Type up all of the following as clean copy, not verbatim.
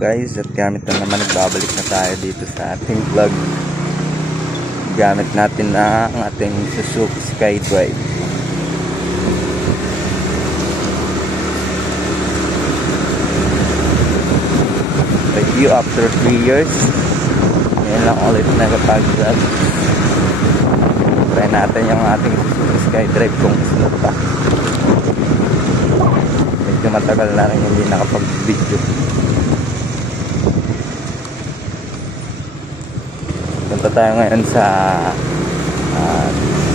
guys, at gamit na naman, nagbabalik na tayo dito sa ating vlog. Gamit natin na ang ating Suzuki SkyDrive. Review after 3 years. Ngayon lang ulit nagpag-vlog. Try natin yung ating Suzuki SkyDrive kung smooth pa. Medyo matagal na rin hindi nakapag-video. Punta tayo ngayon sa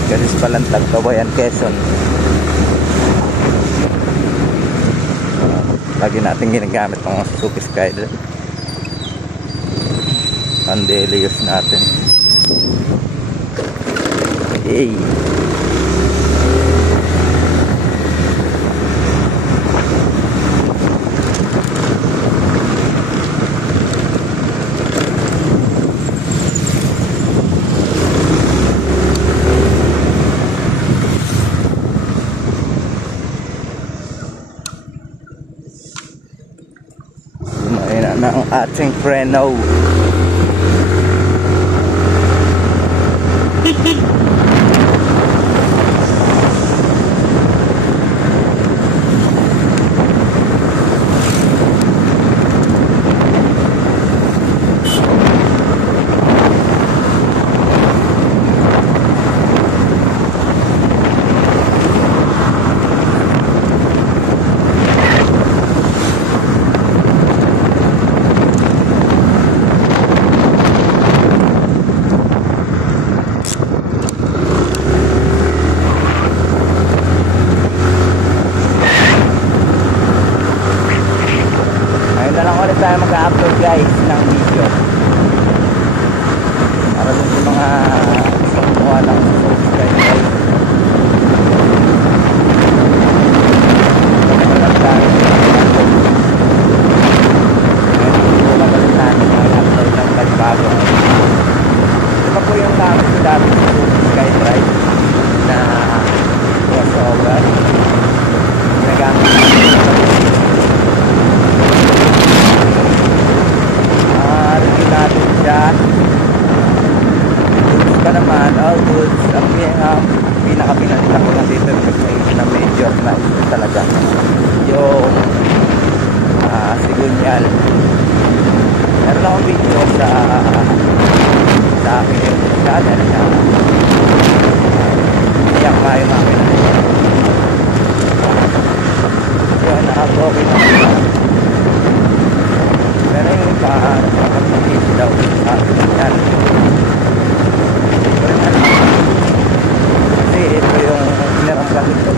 Garis Palantag, Kawayan, Quezon. Lagi natin ginagamit ng Suzuki SkyDrive. Ang daily use natin. Hey. Sumayin na ang ating preno. Tayo mag-upload guys ng video para dun sa mga kumuha ng subscribe guys. Magalit natin mag-upload ng bagbago. Diba po yung gamit ko dati sa SkyDrive na crossover ginagamit natin siya. Goods pa naman, all goods. Ang pinaka-pinalitan ko lang dito na major na ito talaga yung sigunyal. Meron akong video sa akin yung channel na iyak kayo namin yun, nakag-okay naman. Pero yung iba nakapag-isip daw sa yan. Kasi ito yung pinaramdam ito.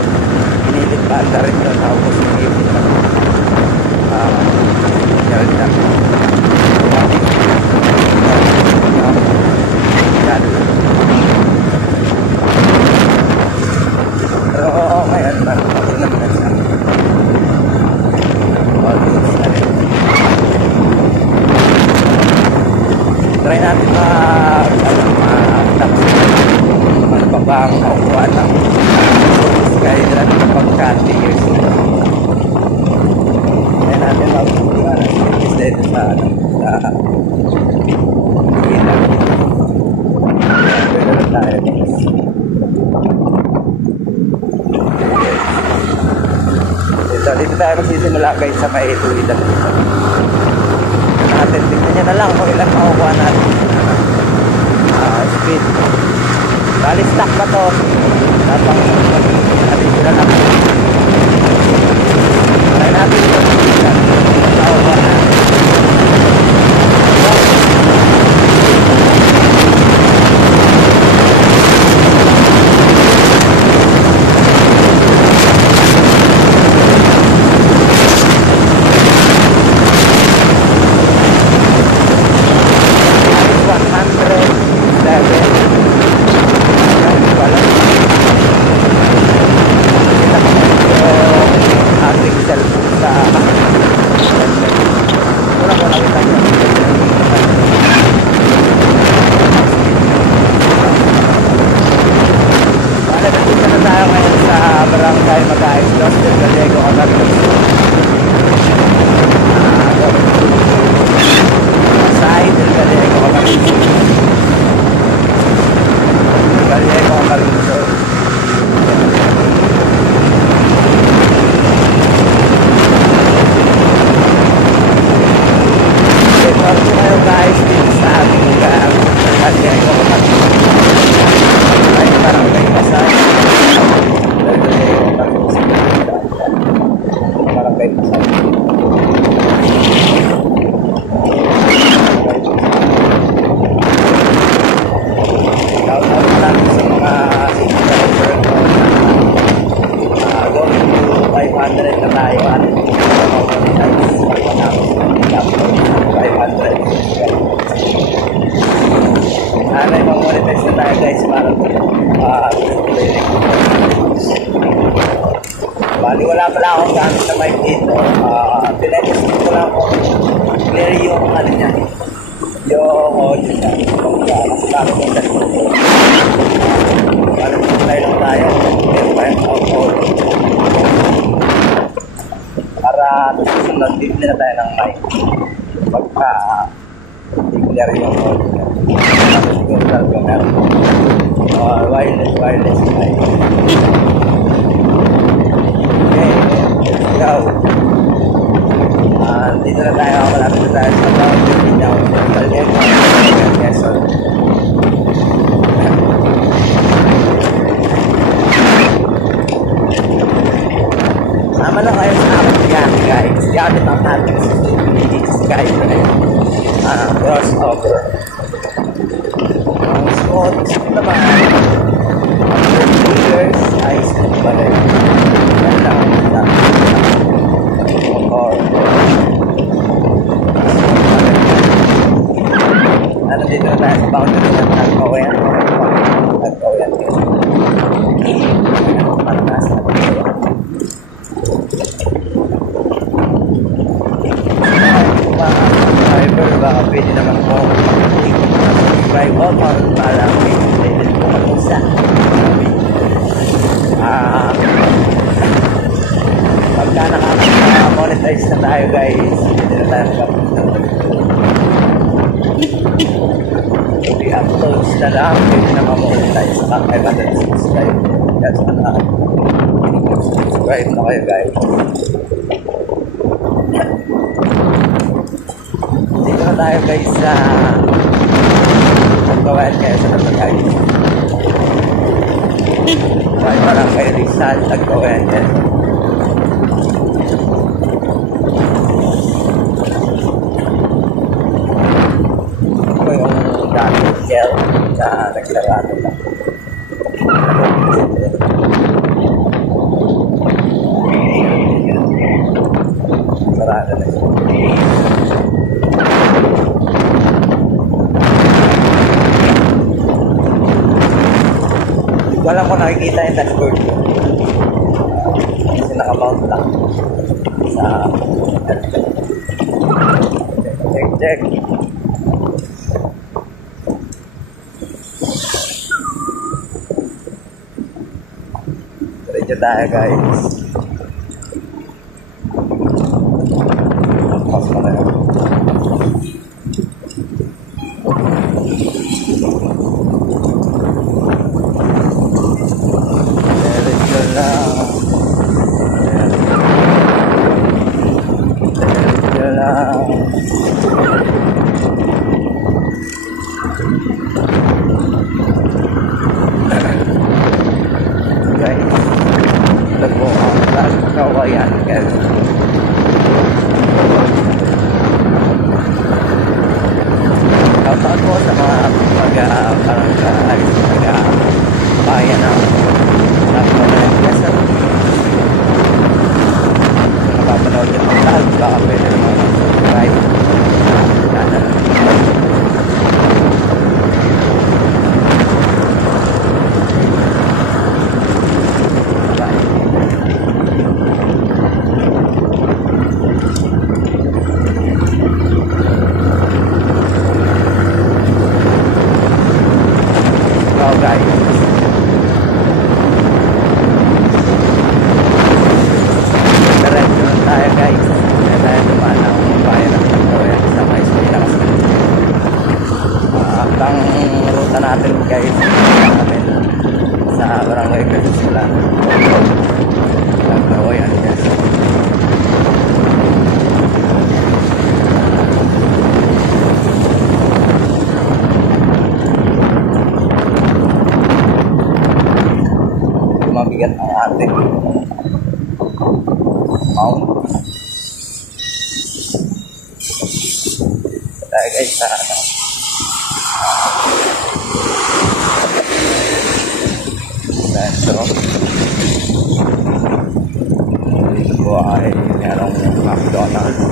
Pinilit pa anda rin yun. Tapos yung ibig na yan na. Pero okay yan. Ako naman na siya. Try natin tapos ano pa ba ang makukuha ng SkyDrive kapag 30 years na. Try natin makukuha ng service dito sa ilan. Pwede na tayo guys. Dito tayo magsisimula guys sa may tuwidan dito. Natin, tignan nyo na lang kung ilan makukuha natin speed. Bali stock ba to? Tapang natin sila lang try natin ito makukuha natin. Sa Mas lalo kong dito. Parang supply lang tayo. Meron tayong outboard. Para susunod, bibili na tayo ng mic. Pagka declare yung audio. Tapos siguro talaga meron. Wireless mic. Okay, let's go. Dito na tayo. Malapit na tayo sa boundary now. Quezon. Sama lang kayo sa akin yan, guys. Gamit ang ating Skyway. Crossover. Ang smooth naman. After 2 years, ay smooth pa rin. Yan lang. Dito na tayo sa boundary ng Tagkawayan. Tagkawayan. Mataas na Tagkawayan. Driver, baka pwede naman po drive out para pwede po mag-usa. Pagka naka-monetize na tayo, guys, pwede na tayo i-uploads na lang, pwede na ma-monetize sa 500 subscribe. Kaya sana subscribe na kayo, guys. Dito na tayo, guys, sa Tagkawayan, kaya sa guys. Parang kay Rizal, Tagkawayan, guys. Ito yung daming shell na nagsarado na. Sarado na siya. Wala ko nakikita yung dashboard ko. Kasi nakamount lang sa check. Diretso tayo, guys. Pasok na tayo. Diretso lang. Diretso lang. Guys, ito po ang Tagkawayan, guys. Shoutout po sa mga mag-barangay, mag-bayan ng Tagkawayan, guys. Kung napapanood yung vlog, baka pwede naman mag-subscribe. Sana. Wow, guys. Diretso lang tayo, guys. Kaya tayo dumaan ang bayan ng Tagkawayan sa may Salinas. Ang ruta natin, guys, namin sa Barangay Quezon. Tagkawayan, guys. Mabigat ang ating mount. Tayo, guys, sa sentro. Dito po ay merong McDonald's.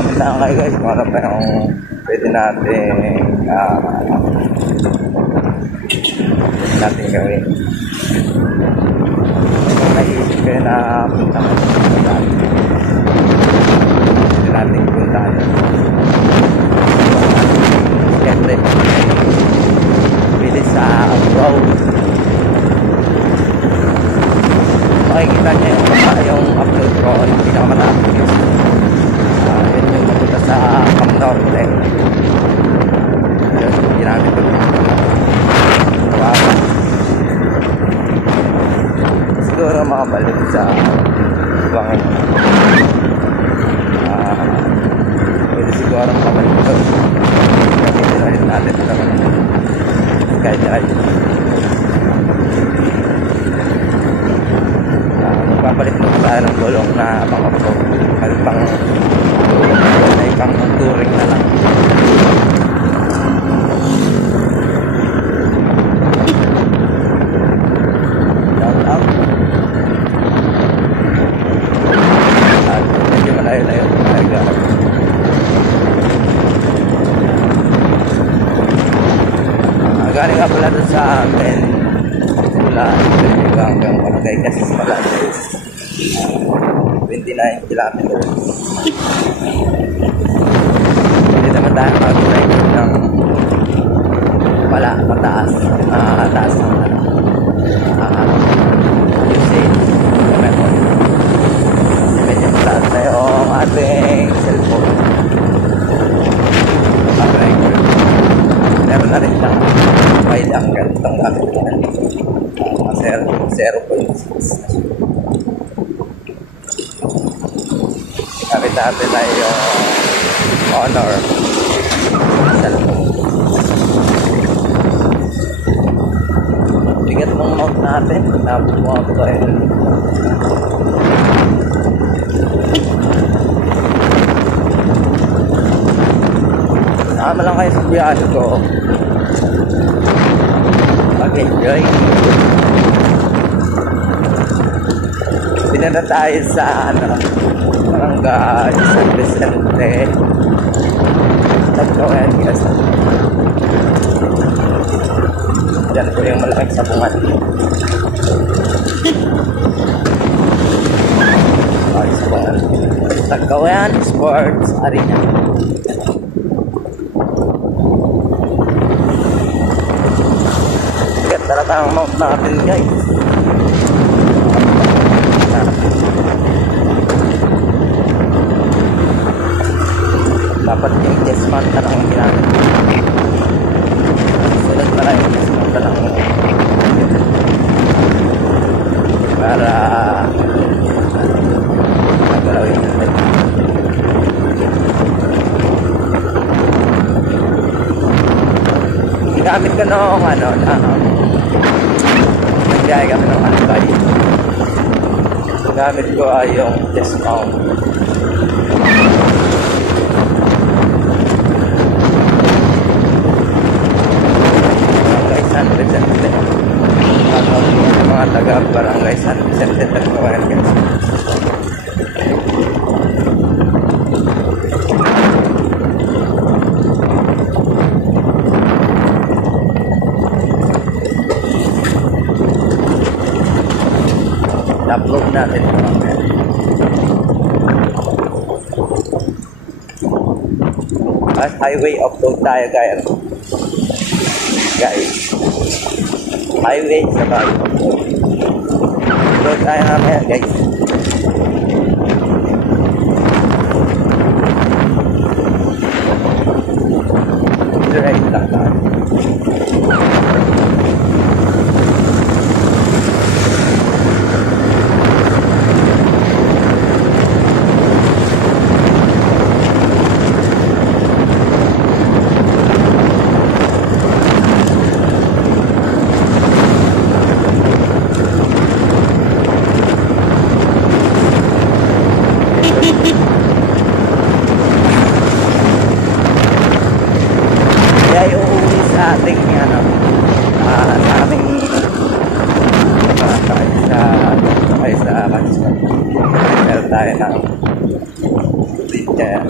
comment lang kayo guys kung ano pa yung pwede natin gawin. Kung naisip kayo na punta ka sa pwede natin punta ka. Siyempre, pwede sa road. Makikita niya yung upload ko, yung pinakamataas views. Yun yung mapunta sa Camp Norte. Yun, ginamit ko. Siguro makabalik sa ibang pwede siguro makabalik ko. Gamitin na rin natin ito. Skydrive. Magpapalit mo tayo ng gulong na pang-off-road. Pang touring na lang. Shout out. At medyo malayo-layo talaga. Galing nga pala doon sa amin. Wala. Hanggang Barangay kasi sa Malay. 29 kilometers. Hindi naman tayo mag-drive ng mataas. Taas ng usage. Medyo mataas na yung ating cellphone. Meron na rin lang wide angle itong gamit ko na 0.6. Gamit natin na yung Honor cellphone. Bigat ng mount natin. Nabuha ko tayo. Sama lang kayo sa biyahe ko. Mag-enjoy. Pinana tayo sa Barangay San Vicente. Sabi ko yan guys. Diyan ko yung malaking sabungan. Sabungan. Tagkawayan Sports Arena. Talaga ang mount natin guys. Dapat yung chest mount na lang yung ginamit. Sunod na lang yung chest mount na lang. Para nagalawin natin. Ginamit ko noong nagbiyahe kami ng Albay. Gamit ko ay yung chest mount. Barangay San Vicente. Mga taga Barangay San Vicente Tagkawayan guys. Upload natin ito mamaya. At highway upload tayo guys. Highway sa bago. Upload tayo mamaya guys. Direct lang tayo. tayo ng Yeah.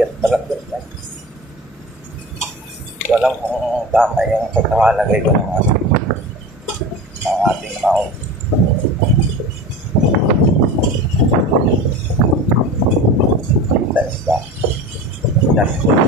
Get talaga guys. Walang kung tama yung pagkakalagay ko ng ating mount. That's that. That's good.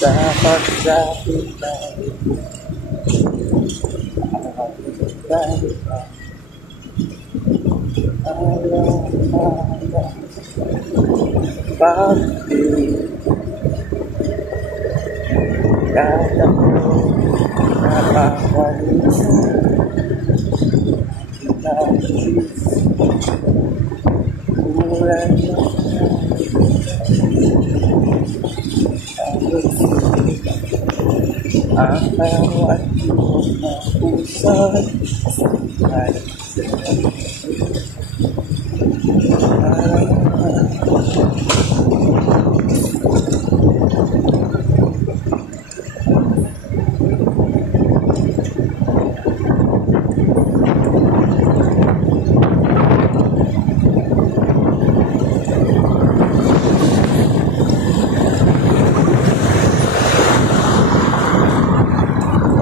Sa pagsapit tayo, pag-ibig kada mo napapalisan nais ulan ang kawan mo na pusat ay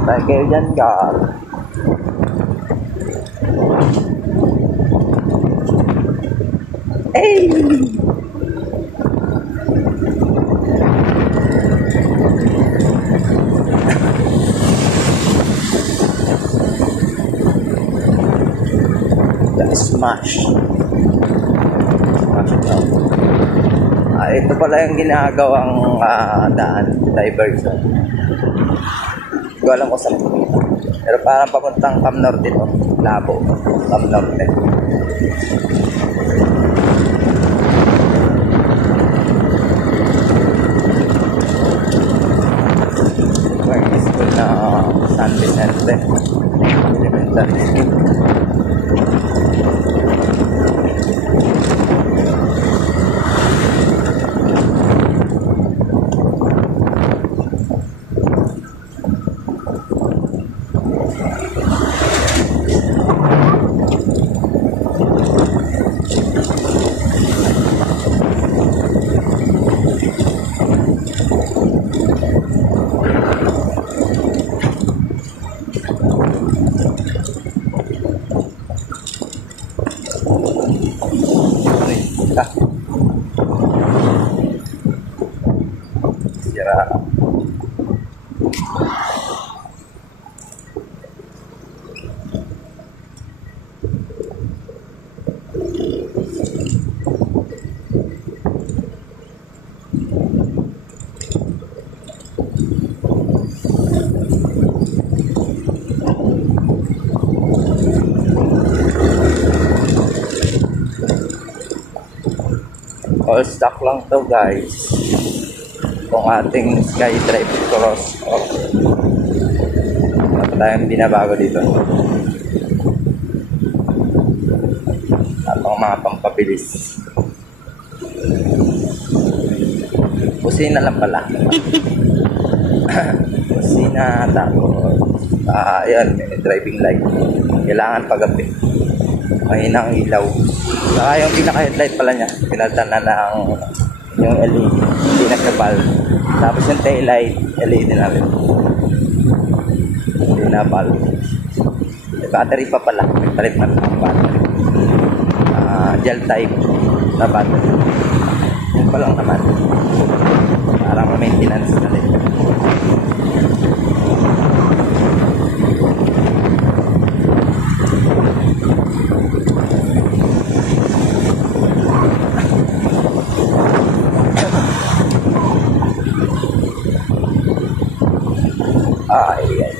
tại kêu danh gò ê smash ito pala yung ginagawang daan diversion. Hindi ko alam kung saan pupunta. Pero parang papuntang Cam Norte to. Labo. Cam Norte. May school na San Vicente. Elementary school. Sira. All stock lang to guys. Kung ating SkyDrive cross off. Wala tayong binabago dito. At ang mga pampabilis. Kusina lang pala. Kusina tapos ayan, may driving light. Kailangan pagabi. Mahinang ilaw. Saka yung pinaka-headlight pala niya, pinalitan na ng yung LED, hindi nagkabal. Tapos yung taillight, LED na rin. Hindi na bal. May battery pa pala, may palit na ang battery. Gel type na battery. Yun pa lang naman. Parang maintenance na rin. Ayan.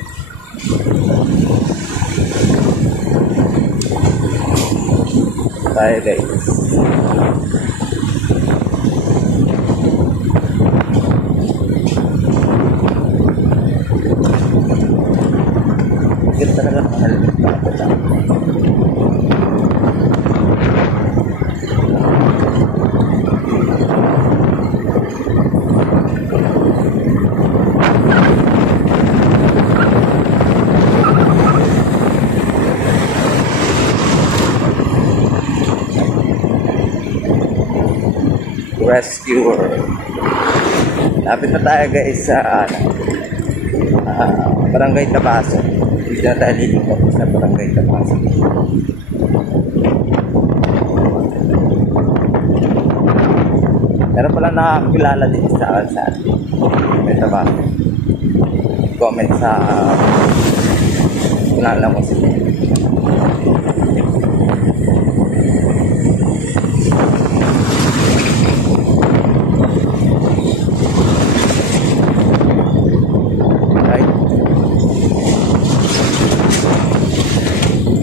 tayo guys. Bakit talaga mahal dito sa rescuer. Lapit na tayo guys sa Barangay Tabaso. Dito na tayo lilipat sa Barangay Tabaso. Meron pala nakakilala dito sa akin sa Barangay Tabaso. Comment sa kilala mo sila.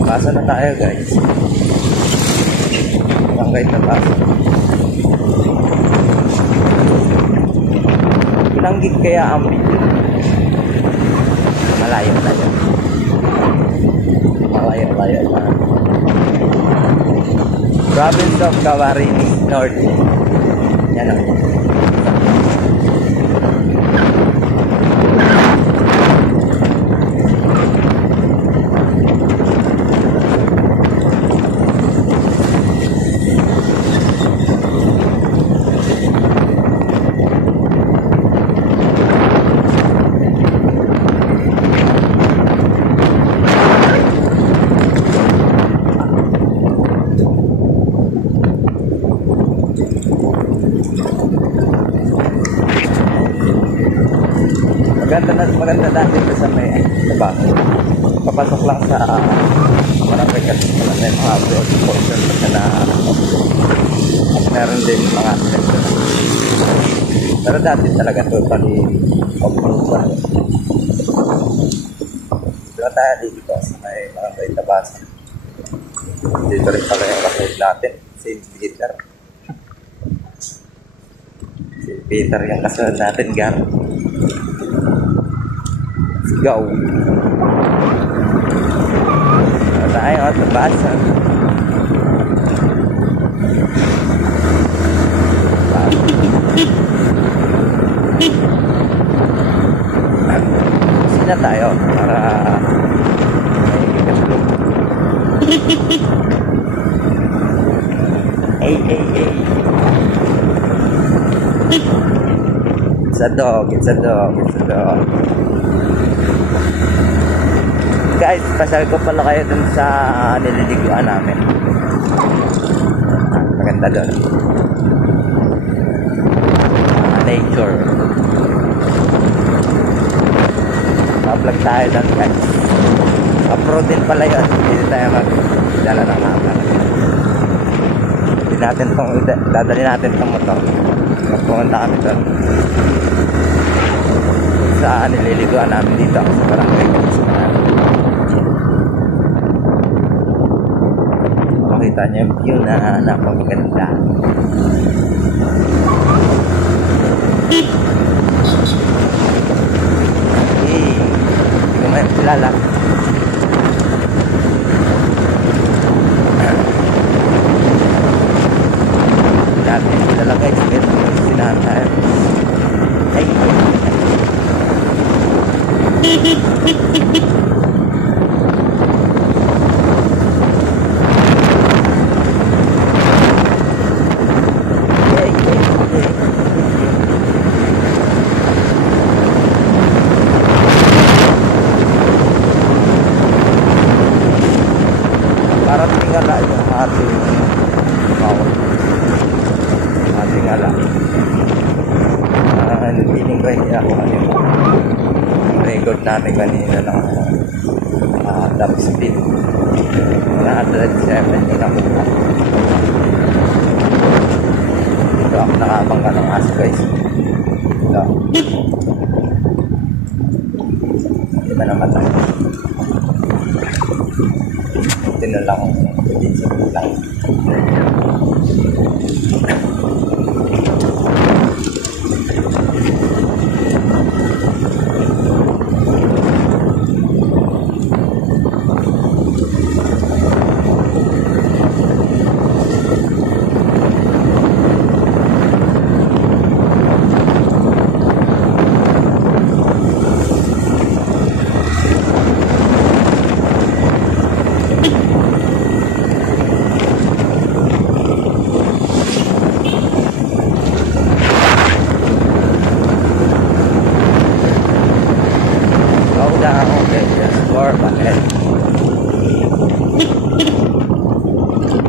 Pasa na tayo guys. Barangay Tabaso. Ilang gig kaya ang video? Malayo tayo. Malayo na. Province of Camarines North. Yan o. Maganda natin ito sa may Tabaso. Papasok lang sa Barangay kasi may mga broad portion na at meron din mga sector. Pero dati talaga totally open. Dito tayo dito sa may Barangay Tabaso. Dito rin pala yung kasunod natin, si Peter. Si Peter yung kasunod natin, Gar. Go. Tayo at Tabaso. Sina tayo para hey. It's a dog. Guys, pasal ko pala kayo dun sa nililiguan namin. Maganda doon. Nature. Pa-vlog tayo doon guys. Upload din pala yun. Hindi tayo magdala ng camera. Dadali natin itong motor. Magpumunta kami doon. Sa nililiguan namin dito sa Barangay Tabaso. Makita niyo yung view na napakaganda. Hindi ko may kilala. Natin kilala guys. Ito yung sinahan tayo. Ay. Parang tingala yung ating tingala. Feeling ko hindi ako yung record namin kanina ng top speed 107 yun ako. Dito ako nakabangga ng aso guys. Dito hindi ba namatay? Ito na lang din sa lang.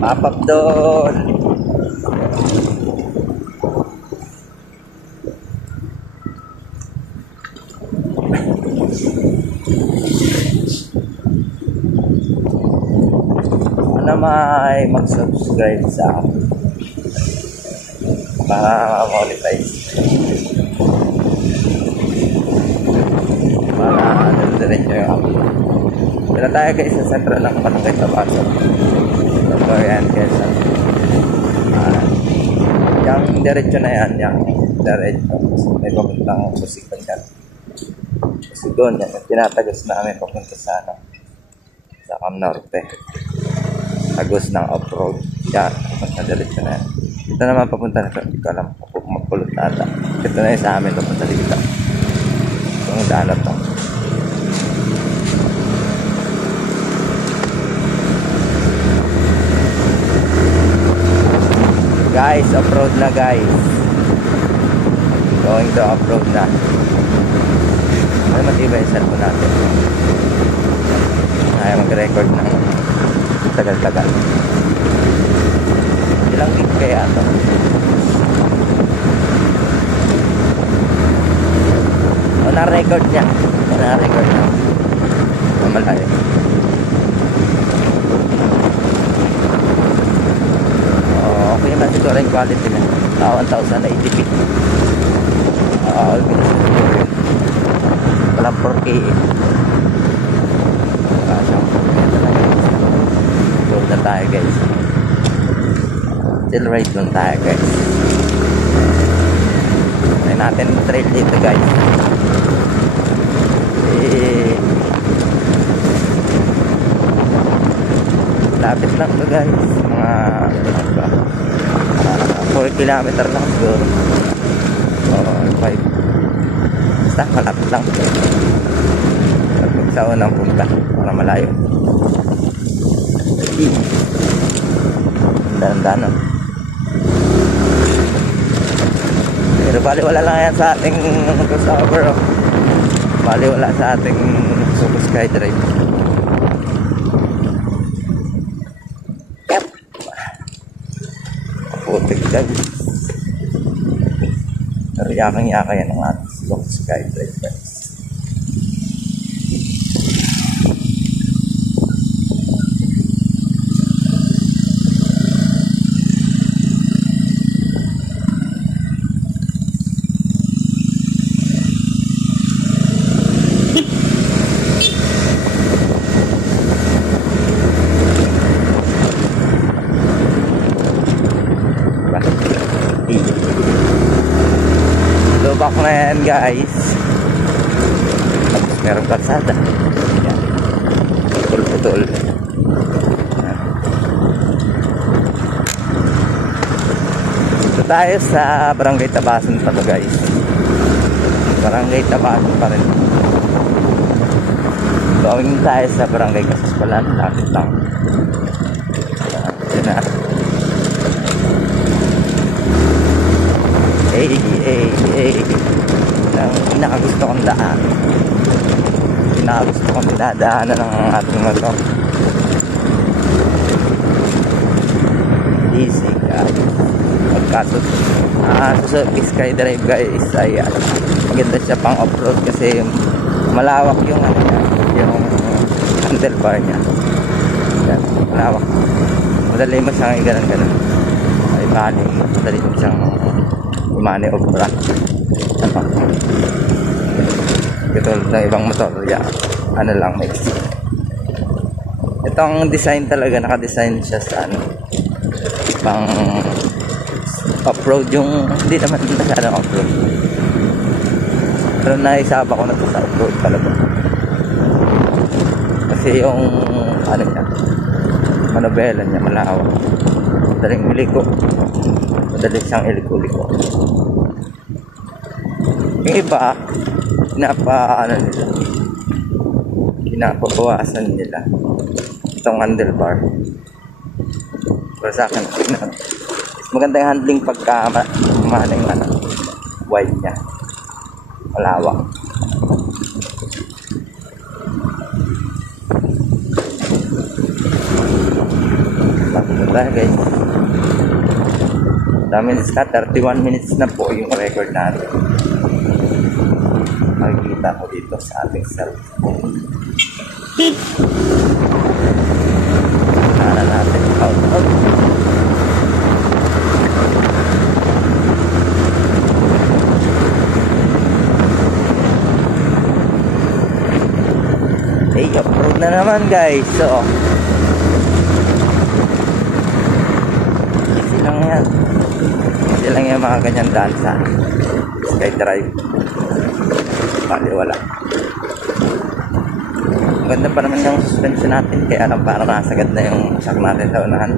Papap doon. Ano may mag-subscribe sa akin para monetize, para diretso yung upload. Pero tayo guys sa sentro ng Barangay Tabasan. So yan guys, yung diretso na yan, yung diretso may papuntang Busikan yan. Kasi doon yan, tinatagos namin papunta sa Cam Norte, tagos ng off-road yan, papunta diretso na yan. Ito naman papunta na ito, hindi ko alam mapulot na ata. Ito na yung sa amin papunta dito, itong daan na ito. Guys, off-road na guys. Going to off-road na. Ay, matibay yung cellphone natin. Ay, mag-record ng tagal-tagal. Ilang gig kaya ito? O, na-record niya. Na-record na. Mamalayo. Okay naman siguro yung quality na 1080p. Walang 4K load na tayo guys, still ride lang tayo guys. Try natin trail dito guys. Lapit lang to guys, mga 4 kilometer lang siguro, 5. Basta malapit lang sa unang punta para malayo. Dahan-dahan. Pero bali wala lang yan sa ating crossover, oh. Bali wala sa ating Super Skydrive. Putik guys. Pero yakang-yaka yan ang ating Super Skydrive guys. Lubak na yan guys. Tapos meron kalsada. Yan. Putol-putol. Ito tayo sa Barangay Tabasan pa to guys. Barangay Tabasan pa rin. Going tayo sa Barangay Kasaspalan. Lapit lang. Yan na. Ang pinakagusto kong daan, pinakagusto kong dinadaanan ng ating motor. Easy guys. Suzuki Skydrive guys ay maganda siya pang off-road kasi malawak yung yung handlebar niya. Yan, malawak. Madali mo siyang i-ganon-ganon. Ay bali, madali mo siyang i-maneuver. Katulad ng ibang motor, ano lang, may Itong design talaga, naka-design siya sa ano, pang off-road yung, hindi naman masyadong off-road. Pero naisaba ko na ito sa off-road talaga. Kasi yung, ano niya, manobela niya, malawak. Madaling iliko. Madaling siyang iliko-liko. Yung iba, pinapabawasan nila itong handlebar. Pero sa akin, maganda yung handling pagka mahaling wide niya, malawak. Tayo guys, minutes na, 31 minutes na po yung record natin. Makikita ko dito sa ating cellphone. Para natin out. Hey, upload na naman guys. So easy lang yan. Easy lang yung mga ganyan daan sa SkyDrive. Bali wala. Maganda pa naman yung suspension natin, kaya lang parang nasagad na yung shock natin sa unahan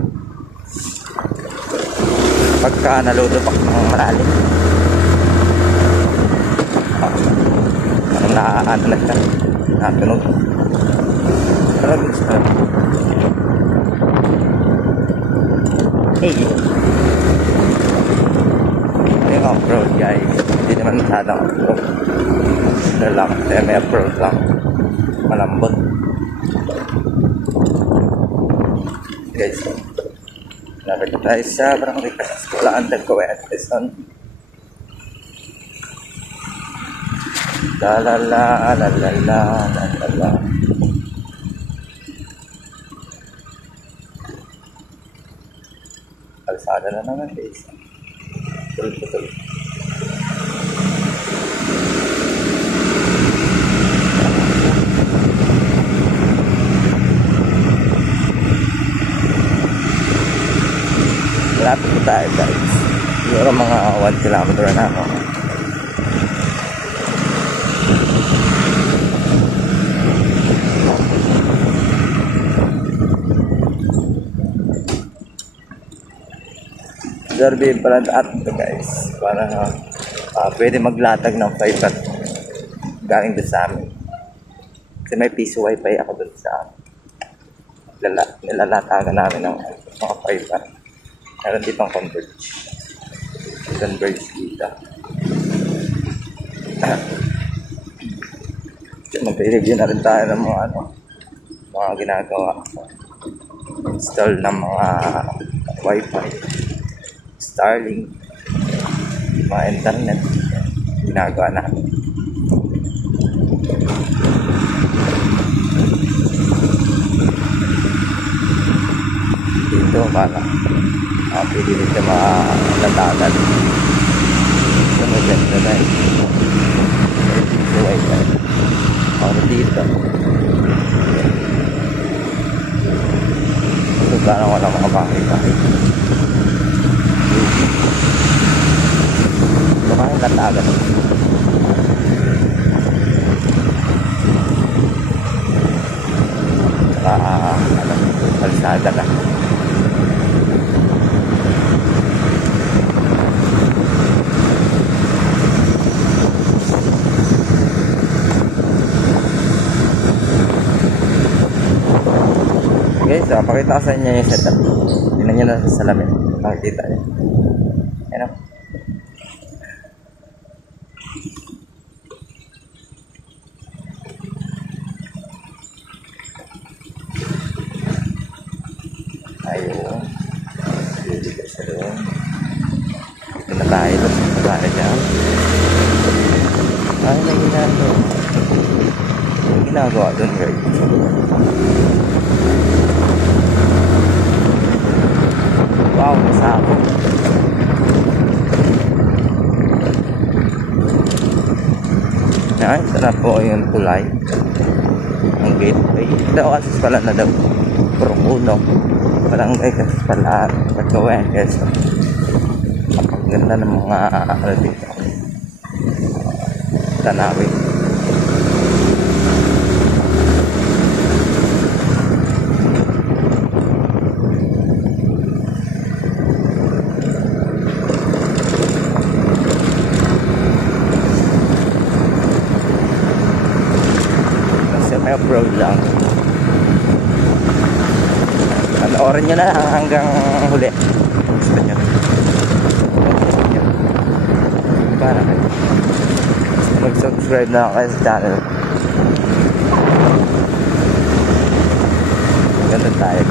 pagka nalulupak ng malalim. Parang naaano na siya, natunog. Pero gusto na. Hey, yung off-road guys, hindi naman masyadong off-road. Ano lang, semi-off-road lang, malambot guys. Lapit na tayo sa Barangay Kaskulaan, Dagkawayan, Quezon. La la la la la la la la. Kalsada na naman guys. Tuloy. Malapit po tayo guys. Siguro mga 1 kilometer na ako. Survey pala at ito guys. Para pwede maglatag ng 5 at galing doon sa amin. Kasi may piso wifi ako doon sa nilalatagan namin ng mga 5 at. Meron dito ang Converge dito. Mag-review na rin tayo ng mga ginagawa. Install ng mga wifi, Starlink, mga internet, ginagawa natin. Dito para pwede dito mga latagan. So maganda na ito. Dito wifi. Para dito. Ito parang walang mga bahay-bahay. Ito mga latagan. Saka kalsada na. Okay, so pakita ko sa inyo yung setup. Tingnan nyo na sa salamin. Makikita nyo. Ayan o. Ayun. Dito sa doon. Dito na tayo. Dito na tayo dyan. Ay, may ginagawa. May ginagawa doon guys. Wow, masako. Yan, ito na po yung tulay. Ang gateway. Ito access pala na daw. Uno. Barangay Kaspalaan. Pagkawain, Quezon. Ang ganda ng mga ano dito. Tanawin. Abroad lang. Panoorin nyo na hanggang huli. Gusto nyo. Para kayo. Mag-subscribe na kayo sa channel. Ganun tayo.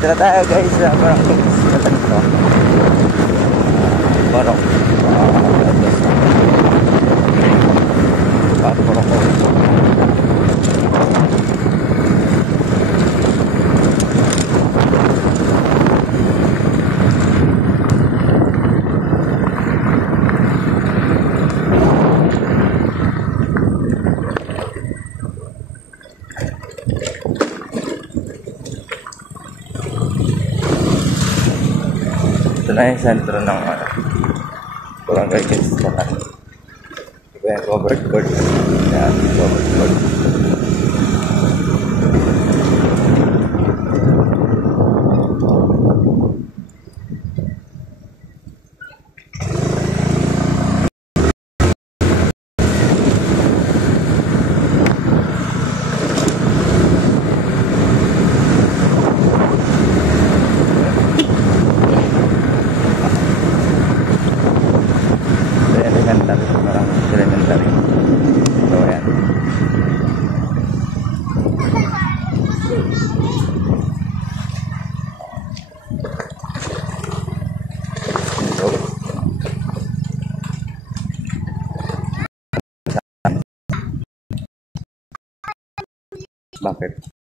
Dito na tayo guys sa barangay Barong ito na yung sentro ng barangay Kaspalaan. Ito yung covered court. Yan, covered court. Bakit?